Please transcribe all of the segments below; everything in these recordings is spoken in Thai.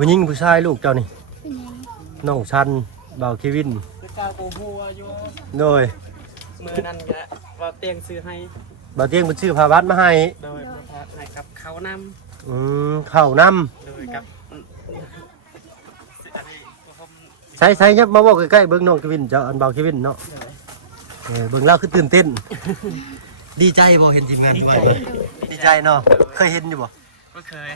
ผู้หญิงผู้ชายลูกเจ้านี่ เป็นยัง น้องชันบ่าวเควิน คือเจ้ากูหัวอยู่ โดย มือนั่นก็ว่าเตียงซื้อให้ บ่าวเตียงเพิ่นซื้อผ้าวัดมาให้ โดยประทานให้กับเขาน ข้าวน้ ำโดยกับอันนี้ผม ำใส่ยับมาบอกใกล้ๆเบิ่งน้องเควินเจ้าอันบ่าวเควินเนาะเบิ่งแล้วคือตื่นเต้น ดีใจบ่เห็นทีมงานบ่ดีใจเนาะเคยเห็นอยู่บ่ ก็เคย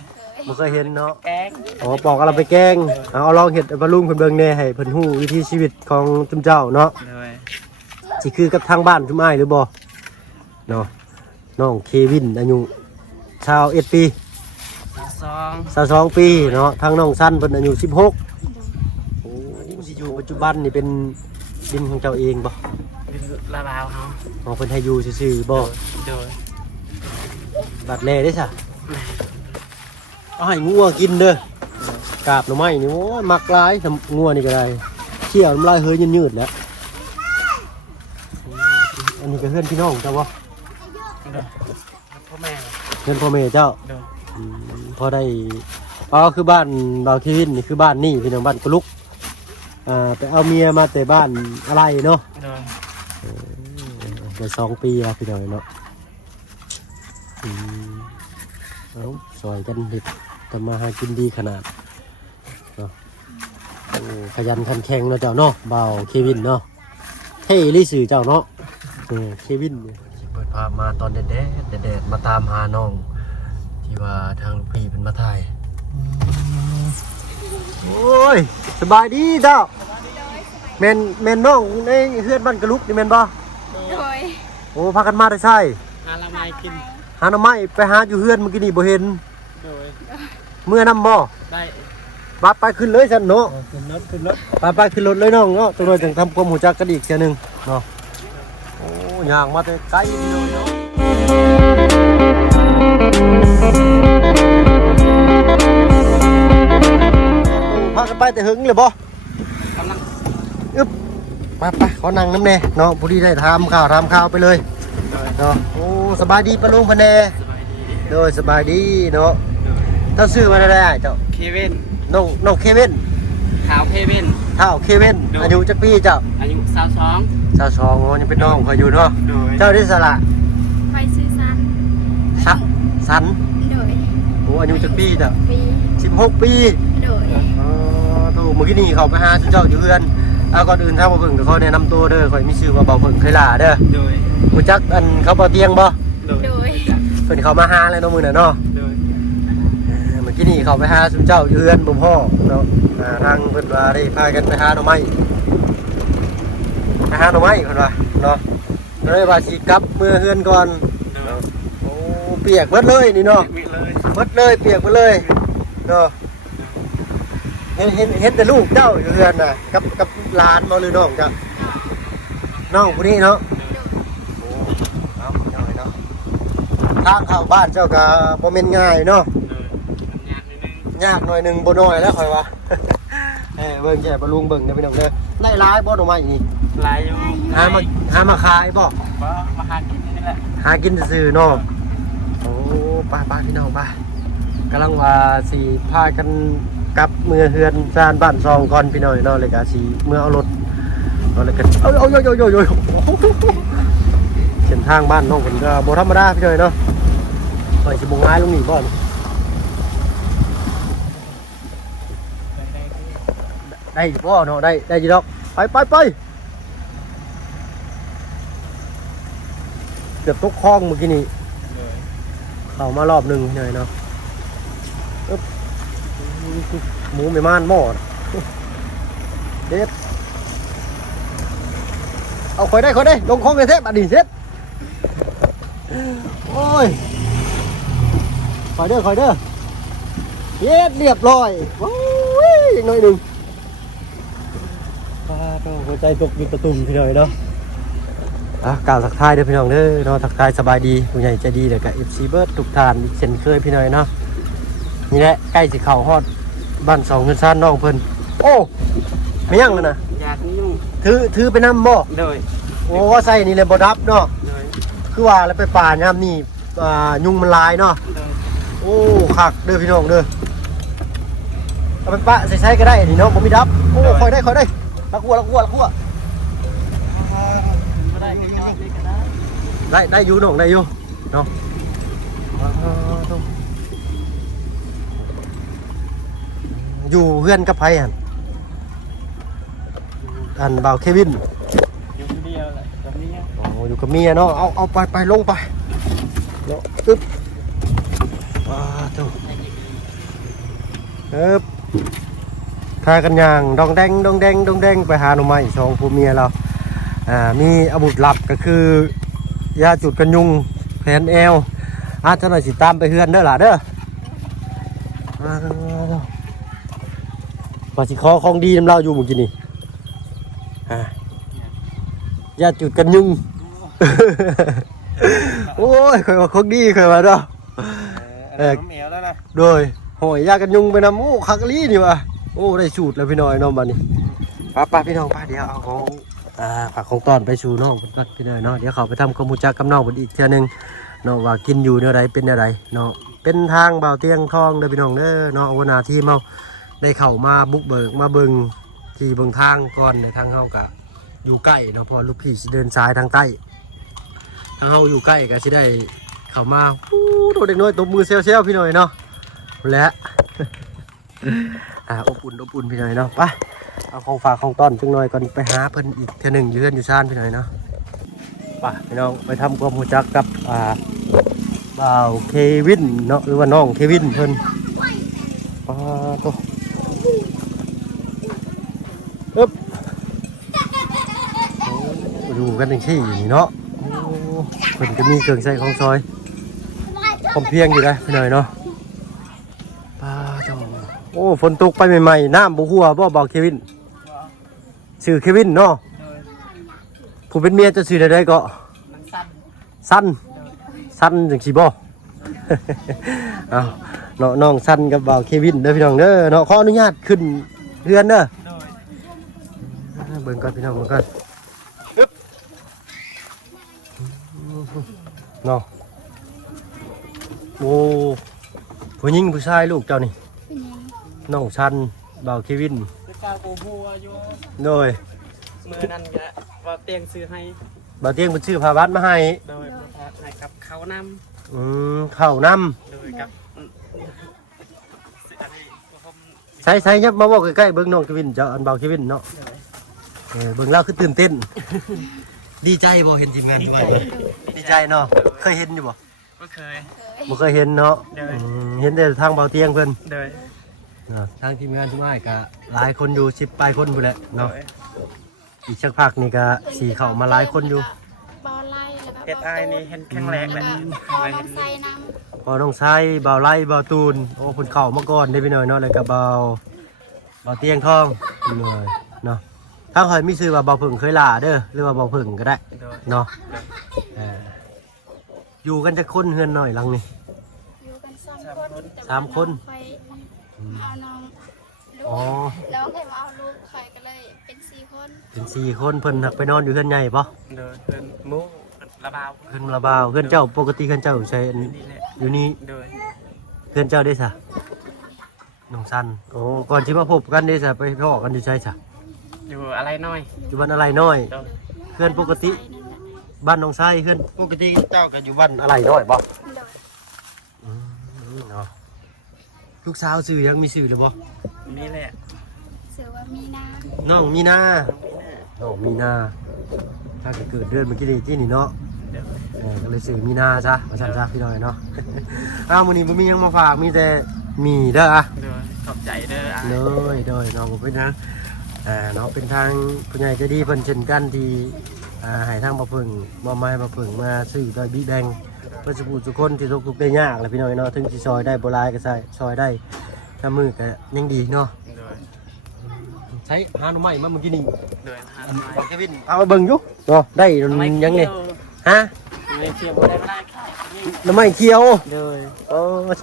บ่เคยเห็นเนาะ แกง อ๋อปอกเราไปแกล้งเอาลองเห็ดบรรลุงเพิ่นเบิ่งแหน่ให้เพิ่นฮู้วิถีชีวิตของจุมเจ้าเนาะ โดย สิคือกับทางบ้านจุมอ้ายหรือบ่เนาะน้องเควินอายุ21 ปี ซอง 22 ปีเนาะทางน้องสั้นเพิ่นอายุ16โอ้ดินสิอยู่ปัจจุบันนี่เป็นดินของเจ้าเองบ่ เป็นลาบาวเขา อ๋อเพิ่นให้อยู่ซื่อๆบ่ โดย บัดแลได้ซะเอาให้งัวกินเด้อกาบหน่อไม้นี่โอ้ยมักหลายทำงัวนี่ก็ได้เขี่ยวน้ำลายเฮยยืดๆแล้วอันนี้ก็เพื่อนพี่น้องเจ้าบ่ โดยพ่อแม่ เพื่อนพ่อแม่เจ้า โดย พอได้อ๋อคือบ้านบ่าวเควินนี่คือบ้านนี่พี่น้องบ้านกลุกไปเอาเมียมาแต่บ้านอะไรเนาะ โดย ได้2 ปีแล้วพี่น้องเนาะเอาซอยกันเห็ดทำมาหากินดีขนาดเนาะโอ้ขยันขันแข็งเนาะเจ้าเนาะบ่าวเควินเนาะเฮ้ยลิสื่อเจ้าเนาะเควินเปิดภาพมาตอนแดดมาตามหาน้องที่ว่าทางลูกพี่เป็นมาถ่ายโอ้ยสบายดีเจ้าแม่นน้องในเฮือนบ้านกระลุกนี่แม่นบ่ โดย โอ้พากันมาได้ใช่ หาละไม้กิน หาหน่อไม้ไปหาอยู่เฮือนเมื่อกี้นี่บ่เห็น โดย เมื่อนำบ่ ได้ บัดไปขึ้นเลยฉันเนาะ ขึ้นรถขึ้นรถ ไปขึ้นรถเลยน้องเนาะตัวน้อยจังทำความหูจักกันอีกเสียหนึงเนาะโอ้ย่างมาแต่ไกลนี่เนาะพากันไปแต่หึงเลยบ่ กำลัง อึ๊บไปขอนั่งน้ำแน่เนาะผู้ที่ได้ทำข่าวไปเลย โดย เนาะโอ้สบายดีปะลุงพะแน สบายดี โดยสบายดีเนาะเท่าซื้อมาได้เจ้า เควิน น้องเควิน ขาวเควิน เท่าเควินอายุจักปีเจ้า อายุ22 22ยังเป็นน้องเขาอยู่เนาะ โดย เจ้าได้สละ ไปซื้อซัน สัน โดย โอ้อายุจักปีเจ้า ปี 16 ปี โดย อ๋อถูกเมื่อกี้นี่เขาไปหาเจ้าอยู่เพื่อนก่อนอื่นถ้ามาเบิ่งก็ขอแนะนำตัวเด้อข่อยมีชื่อว่าเบาเบิ่งเคยล่าเด้อ โดย รู้จักอันเขาเบาเตียงบ่ โดย โดย เพิ่นเขามาหาแล้วเนาะมื้อน่ะเนาะ โดย เมื่อกี้นี่เขาไปหาซุมเจ้าอยู่เพื่อนบ่พ่อเนาะทางเพิ่นว่าได้พากันไปหาหน่อไม้เพิ่นว่าเนาะเลยว่าสิกลับเมื่อเฮือนก่อน โดย โอ้เปียกเบิดเลยนี่เนาะ มิเลย เบิดเลยเปียกเบิดเลยเนาะเห็นแต่ลูกเจ้าอยู่เรือนน่ะกับหลานบ่หรือน้องจ้ะน้องผู้นี้เนาะโอ้เอาหน่อยเนาะทางเข้าบ้านเจ้าก็บ่แม่นง่ายเนาะ โดยงานนิดนึง ยากหน่อยหนึงบ่น้อยแล้วค่อยว่า เบิ่งแก่บ่ลุงเบิ่งเด้อพี่น้องเด้อได้หลายบ่ดอกไม้นี่ ลายอยู่ หามาขายบ่ ก็มาหากินนี่แหละ หากินซื่อๆเนาะโอ้ป้าพี่น้องป้ากำลังว่าสิพากันกลับเมื่อเฮือนซานบ้านซองก่อนพี่น้องเนาะเลยก็สิเมื่อเอารถเอาเลยก็โยเส้นทางบ้านน้องเพิ่นก็บ่ธรรมดาพี่น้องเนาะข่อยสิบ่งายลงนี่บ่ได้อยู่บ่เนาะได้อยู่ดอกไปเกือบตกคลองเมื่อกี้นี่เข้ามารอบหนึงพี่น้องเนาะอึ๊บหมูไม่ม่านหม้อเด็ดเอาค่อยได้ลงคลองเลยเทปบัดนี้เสร็จโอ้ยคอยเด้อเย็ดเรียบร้อยว้าวอีกหน่อยหนึ่งหัวใจตกอยู่ตะตุ่มพี่น้อยเนาะกล่าวทักทายเด้อพี่น้องเด้อเนาะทักทายสบายดีผู้ใหญ่ใจดีเลยกับ FC เบิร์ดทุกท่านเช่นเคยพี่น้อยเนาะนี่แหละใกล้สิเข้าฮอดบ้านสองเงินซ่านน้องเพิ่นโอ้ไม่ยั่งเลยนะ อยากยุ่ง ถือไปนำบ่ โดย โอ้ว่าใส่นี่เลยบ่ดับเนาะ โดย คือว่าแล้วไปป่ายามนี่ยุงมันลายเนาะ โดย โอ้คักเด้อพี่น้องเด้อ เอาไปปะใส่ก็ได้นี่เนาะผมมีดับโอ้คอยได้ละกัวได้อยู่น้องได้อยู่เนาะอยู่เพื่อนกับไผอันบ่าวเควินอยู่คนเดียวแหละแบบนี้ โอ้อยู่กับเมียเนาะเอาไปลงไปเนาะอึ๊บพากันย่างดองแดงไปหาหน่อไม้สองผัวเมียเรามีอาวุธลับก็คือยาจุดกันยุงแผนแอลอาจจะหน่อยสิตามไปเฮือนเด้อล่ะเด้อว่าสิขอของดีน้ำเราอยู่เมื่อกี้นี่ยาจุดกันยุงโอ้ยเคยว่าของดีเคยว่าเด้อเหมียวแล้วนะโดยหอยยากันยุงไปนำโอ้คักลีนี่วะโอ้ได้สูตรแล้วพี่น้อยน้องบ้านนี้ป้าพี่น้องเดี๋ยวเอาของฝากของตอนไปสู่น้องพี่น้อยเนาะเดี๋ยวเขาไปทำข้าวมูจักกับน้องอีกเท่านึงเนาะว่ากินอยู่เนื้อใดเป็นเนื้อใดเนาะเป็นทางเบาเตียงทองเด้อพี่น้องเด้อเนาะวันนาที่เมาได้เข้ามาบุกเบิกมาเบิ่งที่เบิ่งทางก่อนในทางเฮากะอยู่ใกล้เนาะพอลูกพี่สิเดินซ้ายทางใต้ทางเฮาอยู่ใกล้ก็สิได้เข้ามาโดเด็กน้อยตบมือเซลพี่น้อยเนาะและอบอุ่นพี่น้อยเนาะไปเอาของฝากของต้อนจังหน่อยก่อนไปหาเพิ่นอีกเท่านึงอยู่เรือนอยู่ซ่านพี่น้อยเนาะไปพี่น้องไปทำความรู้จักกับบ่าวเควินเนาะหรือว่าน้องเควินเพิ่นโตอึ๊บดูกันอย่างที่นี่เนาะเพิ่นก็มีเครื่องใช้ของซอยผมเพียงอยู่ได้พี่น้อยเนาะโอ้ฝนตกไปใหม่ๆน้ำบุหัวบ่บอกเควินชื่อเควินเนาะผู้เป็นเมียจะชื่ออะไรก็สั้นจังสิบ่เอาเนาะน้องสั้นกับบ่าวเควินเด้อพี่น้องเด้อเนาะขออนุญาตขึ้นเรือนเด้อเบิ่งก่อนพี่น้องเบิ่งก่อนเนาะโอ้ผู้หญิงผู้ชายลูกเจ้านี่น้องชันบ่าวเควินเจ้าปูบัวอยู่โดยมือนั่นแกว่าเตียงซื้อให้บ่าวเตียงเป็นชื่อพาวัดมาให้โดยให้กับเขานำข้าวนำโดยกับใส่ยับมาบอกใกล้ๆเบิ้งน้องเควินเจ้าอันบ่าวเควินเนาะเบิ้งเล่าคือตื่นเต้นดีใจบ่เห็นทีมงานทุกวันดีใจเนาะเคยเห็นอยู่บ่บ่เคยเห็นเนาะเห็นแต่ทางบ่าวเตียงเพิ่นทางทีมงานทุกท่านก็หลายคนอยู่10ปลายคนพุ่นแหละเนาะอีกสักพักนี่ก็สีเข้ามาหลายคนอยู่บ่ไล่แล้วก็เฮ็ดอ้ายนี่เห็นแข็งแรงแหละพอน้องไส้บ่าวไล่บ่าวตูนโอ้คนเข้ามาก่อนได้พี่น้อยเนาะแล้วก็บ่าวเตียงทองเลยเนาะถ้าใครมีชื่อว่าบ่าวผึ่งเคยลาเด้อหรือว่าบ่าวผึ่งก็ได้เนาะอยู่กันจะคนเฮือนหน่อยหลังนี่อยู่กัน3 คนเอาน้องลูกแล้วใครมาเอาลูกใครก็เลยเป็น4 คนเพิ่นหักไปนอนอยู่เฮือนใหญ่ปะเพิ่นมุระบาวเฮือนเจ้าปกติเฮือนเจ้าใช้อยู่นี่เฮือนเจ้าได้ซะน้องซันโอ้ก่อนที่มาพบกันได้ซะไปพ่อกันอยู่ใช่ซะอยู่อะไรน้อยอยู่บ้านอะไรน้อยเฮือนปกติบ้านน้องไส้เฮือนปกติเจ้าก็อยู่บ้านอะไรน้อยปะเนาะลูกสาวสื่อยังมีสื่อหรือบ่นี่แหละสื่อว่ามีนาน้องมีนาถ้าเกิดเดือนเมื่อกี้ที่นี่เนาะก็เลยสื่อมีนาซะมาสั่นซะพี่น้อยเนาะมื้อนี้บ่มียังมาฝากมีแต่มีเด้อขอบใจเด้อโดยน้องบ่เป็นทางเนาะเป็นทางผู้ใหญ่ใจดีเพิ่นเช่นกันที่ให้ทางบ่เพิ่งบ่มาให้บ่เพิ่งมาซื้อดอยบิ๊กแดงเพื่อสุขคนที่ทุกข์ได้ยากแหละพี่น้อยเนาะถึงสิซอยได้บ่หลายก็ใส่ซอยได้ถ้ามือก็ยังดีเนาะใช้หาหน่อไม้มาเมื่อกี้นี่เควินเอาเบิ่งอยู่เนาะได้ยังนี่ฮะไม่เคียวบ่ได้หน่อไม้เคียวเ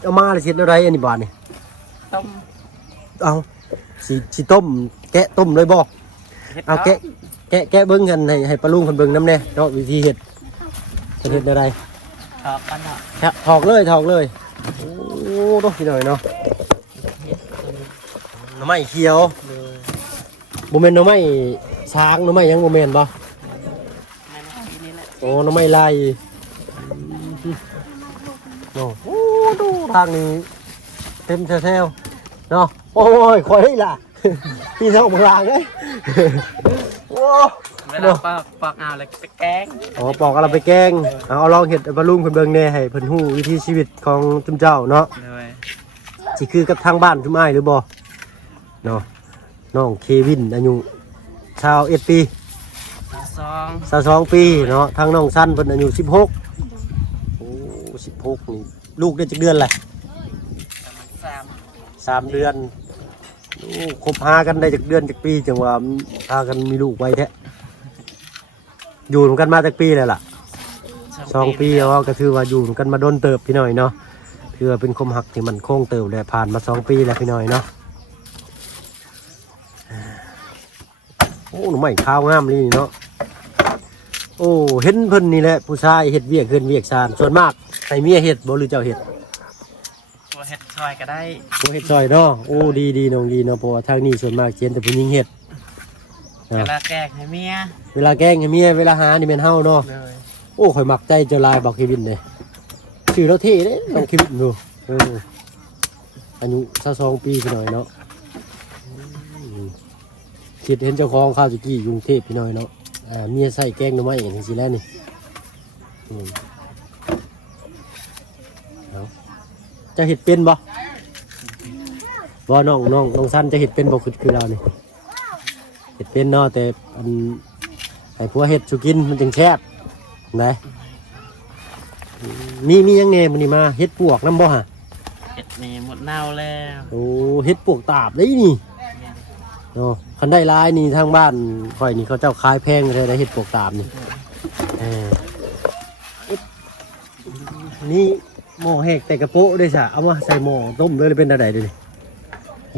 อามาเลยสิเอาได้อันนี้บาดนี่ต้มเอาสิต้มแกะต้มเลยบ่เอาแกะเบิ่งกันให้ปลาลุงเพิ่นเบิ่งนำแน่เนาะวิธีเฮ็ดจะเฮ็ดได้ถอกเลยโอ้โหพี่หน่อยเนาะ หน่อไม้เขียว เลย บ่แม่นหน่อไม้ช้างหน่อไม้หยังบ่แม่นบ่ แม่นนี่แหละ โอ้หน่อไม้ลายโอ้โหดูทางนี้เต็มแถวๆเนาะโอ้ยข่อยได้ล่ะ พี่น้องบางลางเอ้ยโอ้ เวลาปอกเอาแล้วไปแกง อ๋อปอกเอาเราไปแกงเอาลองเฮ็ดบรรลุงเพิ่นเบิ่งแหน่ให้เพิ่นฮู้วิถีชีวิตของจุมเจ้าเนาะ เลย สิคือกับทางบ้านจุมอ้ายหรือบ่เนาะน้องเควินอายุ21 ปี ซอง 22 ปีเนาะทางน้องสั้นเพิ่นอายุ16โอ้16นี่ลูกได้จักเดือนแหละ 3 เดือนโอ้คบหากันได้จักเดือนจักปีจังว่าพากันมีลูกไวแท้อยู่กันมาจักปีแล้วล่ะ2 ปีเอาก็ถือว่าอยู่กันมาโดนเติบพี่น้อยเนาะถือว่าเป็นคมหักที่มันคงเติบแล้วผ่านมา2 ปีแล้วพี่น้อยเนาะโอ้หนูใหม่ข้าวงามนี่เนาะโอ้เห็นเพิ่นนี่แหละผู้ชายเฮ็ดเวียกเฮือนเวียกชานส่วนมากให้เมียเฮ็ดบ่หรือเจ้าเฮ็ด ตัวเห็ดซอยก็ได้ โอ้เฮ็ดซอยเนาะโอ้ดีน้องดีเนาะเพราะว่าทางนี้ส่วนมากเจนแต่ผู้หญิงเฮ็ด เวลาแกงให้เมีย เวลาแกล้งให้เมียเวลาหานี่แม่นเฮาเนาะ เลย โอ้ข่อยมักใจเจ้าลายบอกเควินเด้ชื่อเราเท่เด้น้องเควินดูอายุ22 ปีพี่น้อยเนาะคิดเห็นเจ้าของข้าวจิกี้กรุงเทพพี่น้อยเนาะเมียใส่แกงหน่อไม้อย่างนี้สิแล้วนี่เอาจะเห็ดเป็นบ่น้องสั้นจะเห็ดเป็นบ่คือเรานี่เห็ดเป็นเนาะแต่อันให้ผัวเห็ดสุกินมันจึงแซ่บนะมียังไงมันนี่มาเห็ดปวกน้ำบ่ฮะ เห็ดนี่หมดเน่าแล้ว โอ้เห็ดปวกตาบได้นี่เนาะคันได้ร้ายนี่ทางบ้านข่อยนี่เขาเจ้าขายแพงเลยได้เห็ดปวกตาบนี่นี่หม้อแหกแต่กระโปะด้วยจ้ะเอามาใส่หม้อต้มเลยเป็นอะไรเดี๋ยวนี้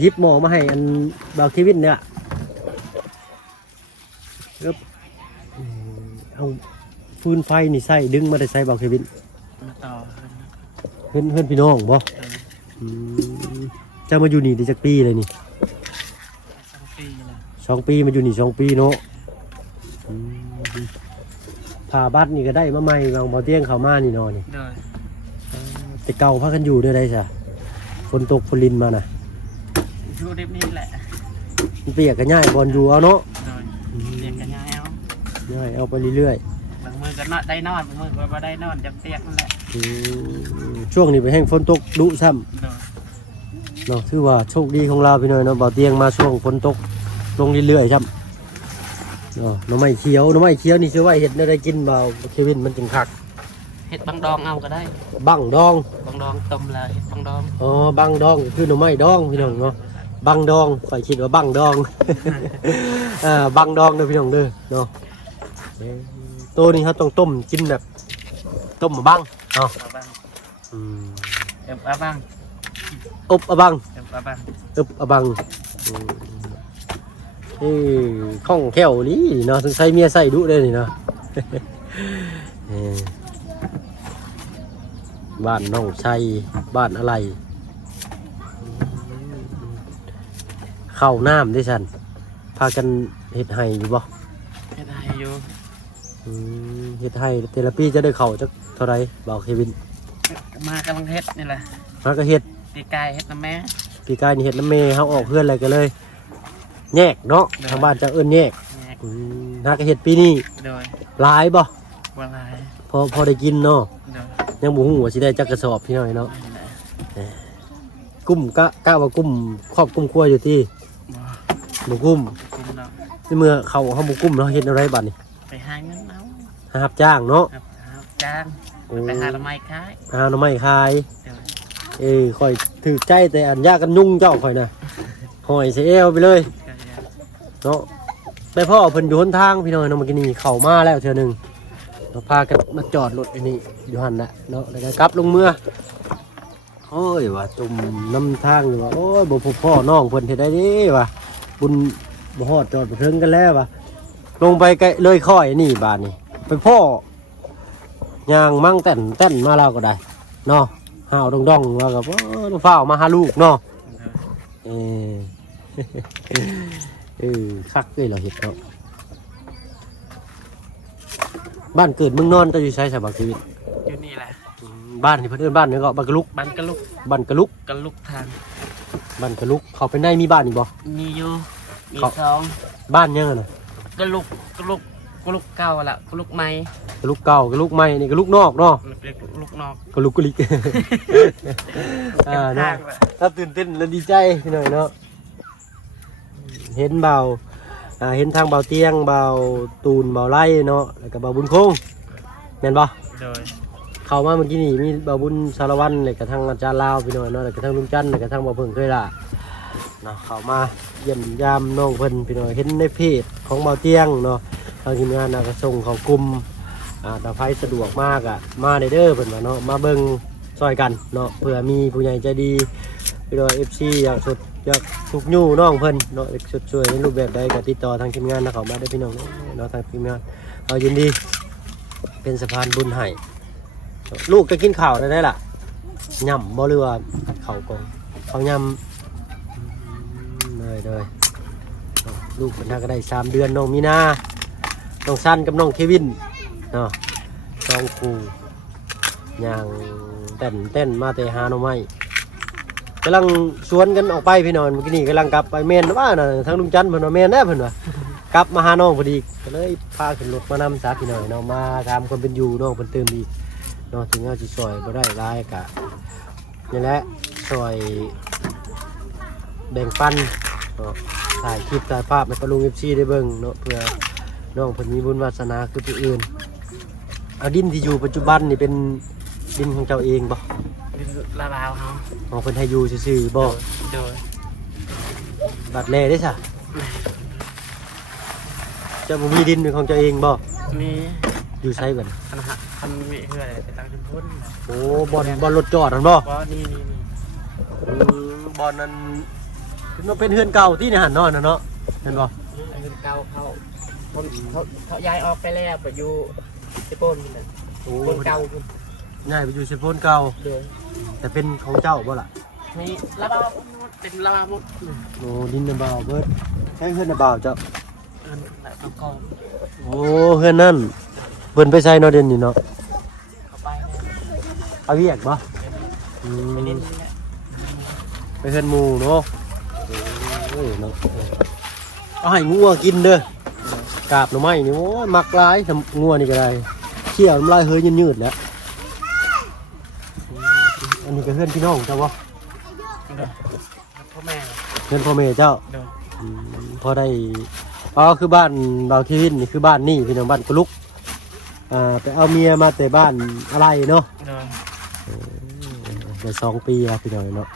ยิบหม้อมาให้อันบาวเควินเนี่ยครับเอาฟืนไฟนี่ใส่ดึงมาได้ใส่บาวเควิน มาต่อ เพื่อนพี่น้องบ่จะมาอยู่นี่ได้จักปีเลยนี่ 2 ปีแล้ว 2 ปีมาอยู่นี่2 ปีเนาะผ่าบัตรนี่ก็ได้มาใหม่บางบ่เตียงเขามานี่เนาะนี่ เลย แต่เก่าพากันอยู่ด้วยได้จ้ะฝนตกฝนลินมาน่ะ อยู่ริบนี้แหละ มันเปียกก็ง่ายบอลอยู่เอาเนาะ เลยเรียกกันง่ายเอา ง่ายเอาไปเรื่อย บางมือก็นอนได้นอนบางมือก็บ่ได้นอนจับเตียกนั่นแหละ ๆช่วงนี้ไปแห้งฝนตกดุซ้ำ เลย เนาะถือว่าโชคดีของเราพี่น้อยเนาะบ่เตียงมาช่วงฝนตกลงเรื่อยๆซ้ำเนาะหน่อไม้เขียวนี่ชื่อว่าเห็ดได้กินเบาเควินมันจึงคัก เห็ดบางดองเอาก็ได้ บังดอง บางดองต้มเลยเห็ดบางดอง อ๋อบังดองคือหน่อไม้ดองพี่น้องเนาะบังดองข่อยคิดว่าบังดอง บังดองเด้อพี่น้องเด้อเนาะตัวนี้เขาต้องต้มกินแบบต้มมาบังเนาะ เอาบ้าง อืม เอาบ้าง อบอะบัง เอาบ้าง อบอะบังคล่องแคล่วนี่เนาะถึงใส่เมียใส่ดุได้นี่เนาะ บ้านน้องชัยบ้านอะไรเข้าน้ำได้ฉันพากันเฮ็ดไห้อยู่บ่ เห็ดให้อยู่ เฮ็ดไห้แต่ละปีจะได้เข้าจักเท่าไรบอกเควิน มากำลังเห็ดนี่แหละ ฮาก็เฮ็ด ตีกายเห็ดน้ำแม่ ปีกายนี่เฮ็ดน้ำเมเฮาออกเพื่อนอะไรกันเลยแยกเนาะทางบ้านจะเอิ้นแยก แยก ฮาก็เฮ็ดปีนี้ โดย หลายบ่ บัวลาย พอได้กินเนาะ โดย ยังบ่ฮู้ว่าสิได้จักกระสอบพี่น้อยเนาะ นี่แหละ กุ้มกะว่ากุ้มครอบกุ้มครัวอยู่ที่ บัว บ่กุ้ม กุ้มเนาะ ในเมื่อเขาเฮาบ่กุ้มเนาะเฮ็ดอะไรบัดนี้ ไปหาเงินเอา หารับจ้างเนาะ ครับจ้างไปหาละไม้ขาย หาหน่อไม้ขาย โดย ข่อยถือใจแต่อันยากันยุ่งเจ้าข่อยน่ะหอยเสียเอวไปเลย ก็จะ เนาะไปพ่อเพิ่นอยู่หนทางพี่น้อยเนาะเมื่อกี้นี่เข้ามาแล้วเทื่อหนึงเราพากันมาจอดรถอันนี้อยู่หั่นน่ะเนาะแล้วก็กลับลงเมื่อโอ้ยว่าจุ่มน้ำทางอยู่ว่าโอ้ยบ่พบพ่อน้องเพิ่นเฮ็ดได้เดิว่าบุญบ่ฮอดจอดบ่ถึงกันแล้วว่าลงไปใกล้เลยค่อยนี่บาดนี้ไปพ่อย่างมั่งแต่นมาแล้วก็ได้เนาะห้าวดองๆว่ากับต้องเฝ้ามาหาลูกเนาะ โดย เออ คักเลยเราเห็ดเนาะบ้านเกิดเมืองนอนก็อยู่ใช้สบายชีวิต อยู่นี่แหละ บ้านที่เพิ่นเอิ้นบ้านนี่ก็บ้านกระลุก บ้านกะลุก บ้านกระลุก กะลุกทาง บ้านกระลุกเขาไปในมีบ้านอีกบ่ มีอยู่มี ครับ สอง บ้านยังไงน่ะ กะลุกกะลุกกะลุกเก่าละกะลุกใหม่ กระลุกเก่ากระลุกใหม่นี่กระลุกนอกเนาะ เรียกลูกนอก กระลุกกระลิก เนาะ ทางละ ถ้าตื่นเต้นและดีใจหน่อยเนาะเห็นเบาเห็นทางเบาเตียงเบาตูนเบาไล่เนาะแล้วก็เบาบุญคงแม่นบ่ โดย เข้ามาเมื่อกี้นี่มีเบาบุญสารวัตรแล้วก็ทางอาจารย์ลาวพี่น้อยเนาะแล้วก็ทางลุงจันทร์แล้วก็ทางเบาเพิ่งเคยล่ะเนาะเข้ามาเยี่ยมยามน้องเพิ่นพี่น้อยเห็นในเพจของเบาเตียงเนาะทางทีมงานน่ะก็ส่งเข้ากลุ่มถ้าใครสะดวกมากอ่ะมาได้เด้อเพิ่นว่าเนาะมาเบิ่งซอยกันเนาะเผื่อมีผู้ใหญ่ใจดีพี่น้อย FC อยากสุดอยากทุกยู่น้องเพิ่นเนาะสุดช่วยในรูปแบบใดก็ติดต่อทางทีมงานนะเข้ามาได้พี่น้องเนาะทางทีมงานเรายินดีเป็นสะพานบุญให้ลูกก็กินข้าวได้ล่ะย่ำบ่เรือว่าข้าวกองข้าวย่ำเลยลูกมันน่าก็ได้3 เดือนน้องมีนาน้องสั้นกับน้องเควินเนาะ2 คู่ย่างเต้นมาแต่หาหน่อไม้กำลังสวนกันออกไปพี่น้องเมื่อกี้นี่กำลังกลับไปเมนว่าน่ะทางลุงจันทร์เพิ่นว่าเมนแน่เพิ่นว่ากลับมาหาน้องพอดีก็เลยพาขึ้นรถมานำสาพี่น้อยเนาะมาถามคนเป็นอยู่น้องเพิ่นเติมอีกเนาะถึงเอาสิซอยบ่ได้หลายกะนี่แหละซอยแบ่งปันเนาะถ่ายคลิปถ่ายภาพให้ปะลุง FC ได้เบิ่งเนาะเพื่อน้องเพิ่นมีบุญวาสนาคือผู้อื่นดินที่อยู่ปัจจุบันนี่เป็นดินของเจ้าเองบ่ ดินละลาวเฮา ของเพิ่นให้อยู่ซื่อๆบ่ โดย บัดแลได้ซะเจ้าบ่มีดินเป็นของเจ้าเองบ่ มี อยู่ไสบัด คันมีเพื่ออะไรไปตั้งขึ้นพุ่น โอ้บ่อนรถจอดนั่นบ่ เพราะนี่ บ่อนนั้นคือมันเป็นเฮือนเก่าที่ในหันเนาะน่ะเนาะเห็นบ่ เงินเก่าเขาย้ายออกไปแล้วไปอยู่ที่โปนนี่แหละ โอ้ โปนเก่าคุณ ง่ายไปอยู่เซโพนเก่า โดย แต่เป็นของเจ้าบ่ล่ะ นี่ละลาวเป็นละลาวหมด โอ้ดินน่ะบ่าวเบิดใช้เฮือนน่ะบ่าวเจ้า เงินหลายกอง โอ้เฮือนนั่นเพิ่นไปใช้เนาะเดี๋ยวนี้เนาะ เข้าไปเนี่ย เอาเวียกบ่อื ไปเล่น ม นี่แหละ ไปเฮือนหมู่เนาะโอ้ยเนาะเอาให้งัวกินเด้อกาบหน่อไม้นี่โอ้ยมักหลายทำงัวนี่ก็ได้เขี้ยวน้ำลายเฮยยืดๆแล้วอันนี้ก็เฮือนพี่น้องเจ้าบ่ เด้อพ่อแม่ เฮือนพ่อแม่เจ้า เด้อ พอได้อ๋อคือบ้านเราที่วินนี่คือบ้านนี่พี่น้องบ้านกุลุกไปเอาเมียมาแต่บ้านอะไรเนาะ เด้อ ได้2 ปีแล้วพี่น้องเนาะ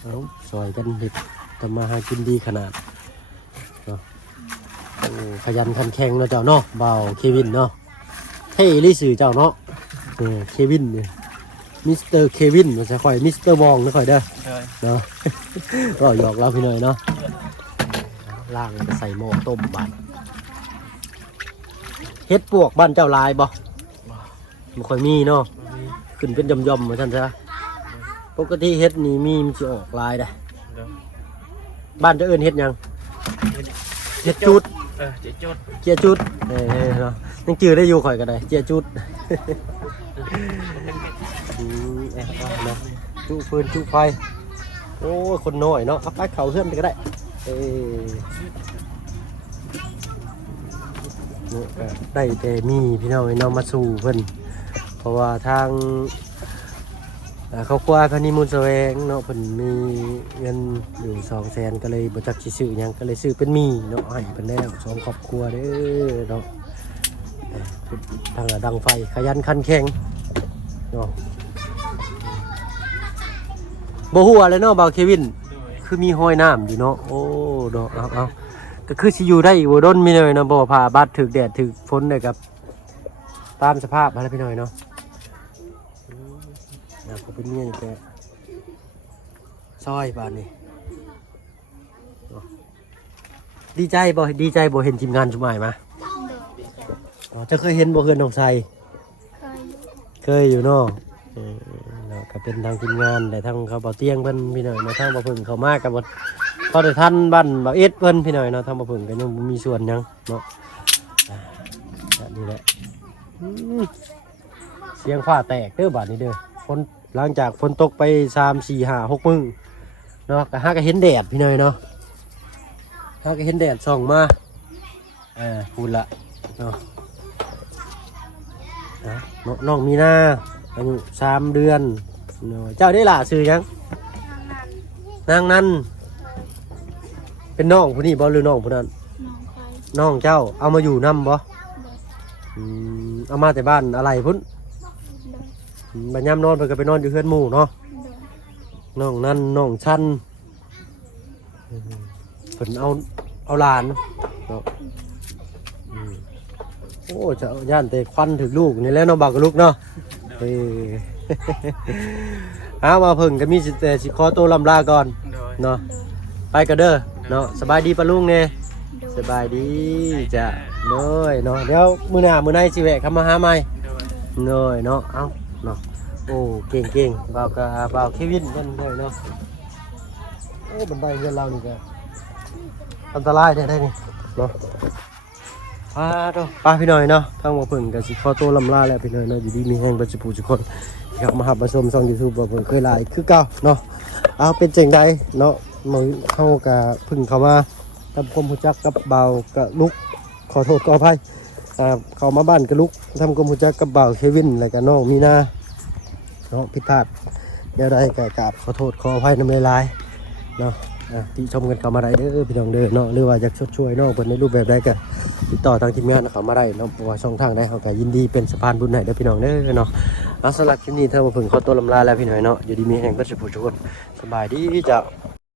เอาซอยกันเด็ดทำมาหากินดีขนาดเนาะโอ้ขยันขันแข็งเนาะเจ้าเนาะเบาเควินเนาะเท่ลิสื่อเจ้าเนาะเควินเนี่ยมิสเตอร์เควินมันจะคอยมิสเตอร์บองนะคอยเด้อ เด้อ เนาะ ก็หยอกเราพี่หน่อยเนาะล่างใส่หม้อต้มบานเฮ็ดปวกบ้านเจ้าลายบ่บ่ค่อยมีเนาะขึ้นเป็นย่อมๆเหมือนกันซะปกติเฮ็ดนี่มันสิออกลายได้ เด้อ บ้านเจ้าเอิ้นเฮ็ดหยังเฮ็ดจุด เจ๊จุด เจียจุดเนาะยังจื้อได้อยู่ข่อยก็ได้เจียจุดเนาะจุฟืนจุไฟโอ้คนน้อยเนาะเอาไปเขาเฮือนไปก็ได้ได้แต่มีพี่น้องนำมาสู่เพิ่นเพราะว่าทางเขาคว้าพนิมูลแสวงเนาะเพิ่นมีเงินอยู่200,000ก็เลยบ่จักสิซื้อหยังก็เลยซื้อเป็นมีเนาะให้เพิ่นแล้ว2 ครอบครัวเด้อเนาะทางดังไฟขยันขันแข็งเนาะบ่ฮู้อะไรเนาะบ่าวเควิน โดย คือมีห้อยน้ำอยู่เนาะโอ้เนาะเอาก็คือสิอยู่ได้อีกบ่ดนมีหน่อยเนาะบ่ผ่าบาดถึกแดดถึกฝนได้ครับตามสภาพอะไรพี่หน่อยเนาะก็เป็นเมียแต่ซอยบาดนี้ดีใจบ่เห็นทีมงานชุมใหม่มา เดิน จะเคยเห็นบ่เฮือนน้องไซ เคย เคยอยู่เนาะแล้วก็ ก็เป็นทางทีมงานแต่ทางเขาบ่เตียงเพิ่นพี่น้อยเนาะทางบ่เพิ่งเขามากับบ่พอได้ทันบ้านบ่เอ็ดเพิ่นพี่น้อยเนาะทางบ่เพิ่งก็ยังบ่มีส่วนหยังเนาะแบบนี้แหละเสียงฟ้าแตกเด้อบาดนี้เด้อฝนหลังจากฝนตกไป3 4 5 6มื้อเนาะก็หาก็เห็นแดดพี่น้อยเนาะหาก็เห็นแดดส่องมาพูดละเนาะน้องมีนาอายุ3 เดือนเนาะเจ้าได้ล่ะชื่อหยัง นางนั้นนางนั้นเป็นน้องผู้นี้บ่หรือน้องผู้นั้น น้องคอย น้องเจ้าเอามาอยู่นํบ่ โดย เอามาแต่บ้านอะไรพุ่น โดย บัดยามนอนเพิ่นก็ไปนอนอยู่เฮือนหมู่เนาะ โดย น้องนั้นน้องชันเพิ่นเอาหลานเนาะโอ้จะย่านแต่ควันถึงลูกนี่แหล้วเนาะบักกับลูกเนาะเอามาเพิ่งก็มีแต่สิขอตัวลำลาก่อน โดย เนาะไปกันเด้อเนาะสบายดีปะลุงเนี่ย โดย สบายดีจ้ะเลยเนาะเดี๋ยวมื้อหน้ามื้อในสิแวะเข้ามาหาใหม่ โดย เลยเนาะเอ้าเนาะโอ้เก่งๆบ่าวเควินกันเลยเนาะโอ้บันไดเรือนเรานี่ก็อันตรายได้นี่เนาะพาเนาะป้าพี่หน่อยเนาะทางบ่เพิ่งก็สิขอตัวลำลาแล้วพี่หน่อยเนาะอยู่ดีมีแรงบ่สิผู้ทุกคนที่เข้ามาหับมาชมช่อง YouTube บ่เพิ่งเคยหลายคือเก่าเนาะเอาเป็นจังไดเนาะมื้อเฮาก็เพิ่งเข้ามาทำความรู้จักกับบ่าวกับลุกขอโทษขออภัยเข้ามาบ้านกับลุกทำความรู้จักกับบ่าวเควินแล้วก็น้องมีนาเนาะผิดพลาดเดี๋ยวได้ก็กราบขอโทษขออภัยนำหลายๆเนาะที่ชมกันเข้ามาได้เด้อพี่น้องเด้อเนาะหรือว่าอยากช่วยน้องเพิ่นในรูปแบบใดก็ติดต่อทางทีมงานเข้ามาได้เนาะเพราะว่าช่องทางใดเฮาก็ยินดีเป็นสะพานบุญให้เด้อพี่น้องเด้อเนาะเอาสำหรับคลิปนี้เธอมาเพิ่งขอตัวลำลาแล้วพี่น้อยเนาะอยู่ดีมีแห่งเบิดสุขทุกคนสบายดีจ้ะ